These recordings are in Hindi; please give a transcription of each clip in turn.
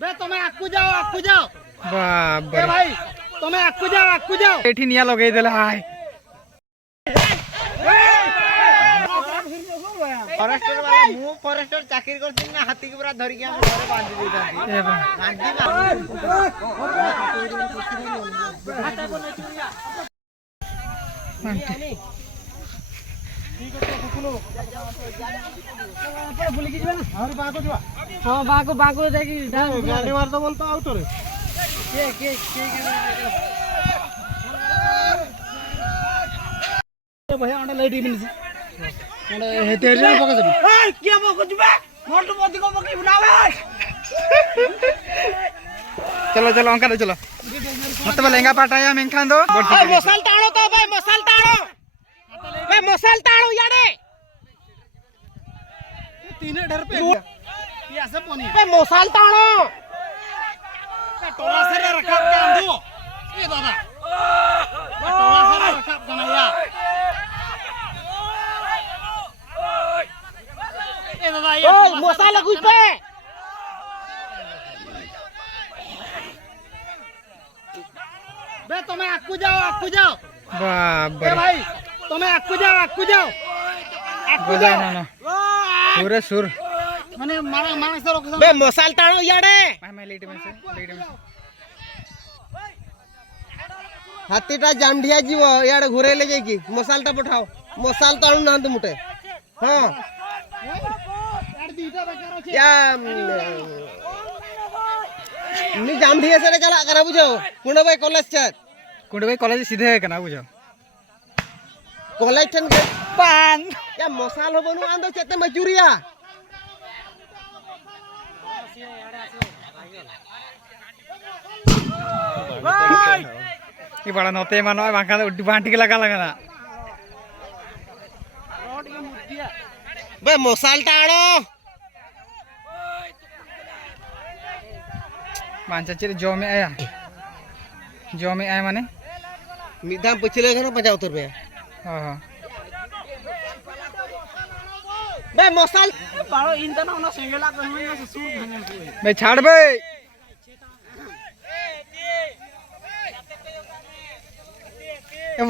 बे तुम्हें आकु जाओ बाप ए भाई तुम्हें आकु जाओ एठी निया लगे देला हाय फॉरेस्टर वाला मु फॉरेस्टर चाकरी करथिन ना हाथी के पूरा धरि के हम घरे बांधी देतानी ए बा बाको देखी गाड़ी मार तो बोलता आउट रे के भैया अंडा लाइट मिल से अंडा हेते रे पका सबी ए के बको जबे मोट मोदी को बकी बनावे चलो चलो अंका चलो मत लेंगा पाटाया मेंखान दो मसाल ताणो तो भाई मसाल ताणो याडे तीन ढर पे ये ऐसे पोनी बे मसाल ताणो टोला से रखा के अंदो ए दादा टोला से रखा कन्हैया ए दादा ये मसाला कुछ पे बे तुम्हें आकु जाओ बाप ए भाई तुम्हें आकु जाओ बजा ना पूरे सुर माने माने से रोक बे मसाल ताणो याडे मैं लेट में से हाथीटा जामढिया जीव याडे घुरे ले जाई की मसालटा पठाओ मसाल ताणु ना तो मुटे हां या मी जामढिया से चला करा बुझो कुंडबाई कॉलेज सीधे है कना बुझो कॉलेज ठन के पान या मसाल हो बनु आंदो चेते मजूरिया ये बड़ा नोते मानो बांका बांटी के लगा ना बे मसाल ताणो बांचा चिर जो में आया माने मिधा पछले घन 75 रुपया हां बे मसाल बारो इंतना ना सेंगेला कहन से सूट धने बे छाड़ बे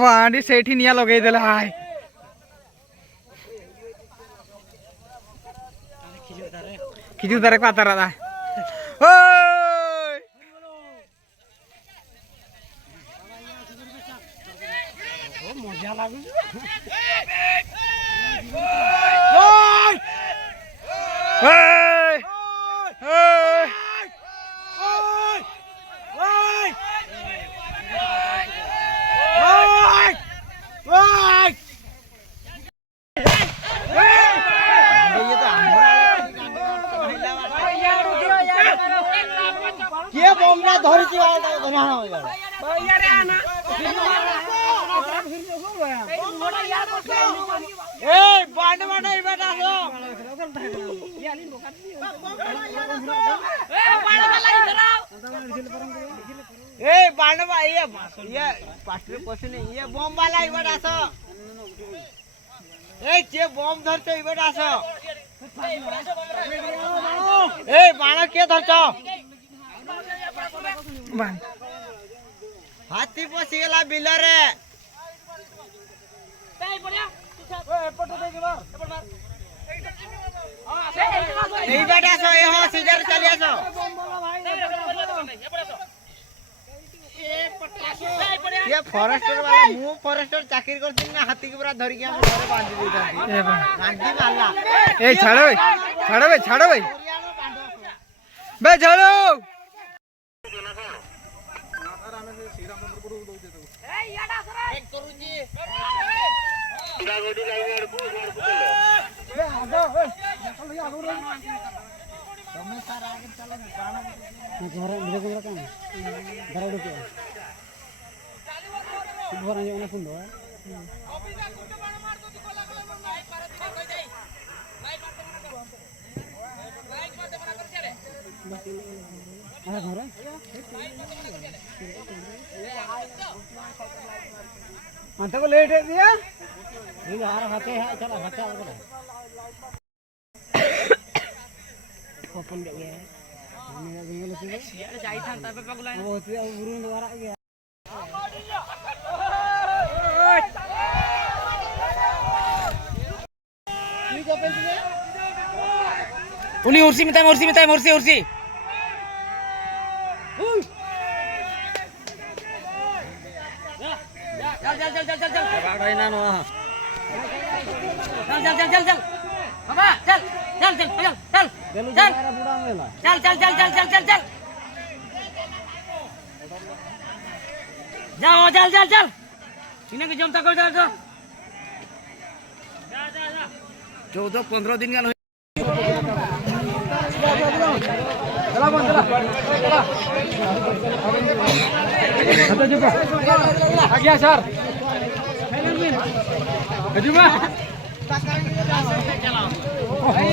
वांडी सेठी निया लगे देला हाय खिजू दरे का तारा ओय मजा लागु ओय ओय के बमना धरची बना यारे आना ए बांड ई बेटा सो ए बांड ये पास्टर क्वेश्चन ये बम वाला ई बेटा सो ए जे बम धरते ई बेटा सो ए बाण के धरचो हाथी पसी गेला बिल रे ए बेटा सो ए हो सीजर चली आसो ये फॉरेस्टर वाला मु फॉरेस्टर चाकरी करथिन ना हाथी के पूरा धरि के हम घरे बांधी देतानी ए बा बांधी मारला ए छाड़ो बे बे छाड़ो अंत को लेट है दिया ये हार हाथे है चला हाथे आ गया ओपन दे गया Uni ursi minta ursi. Chal. Baba, chal. Chal. Jaओ, चल. इन्हें की जमता कर चल. 14-15 दिन का चला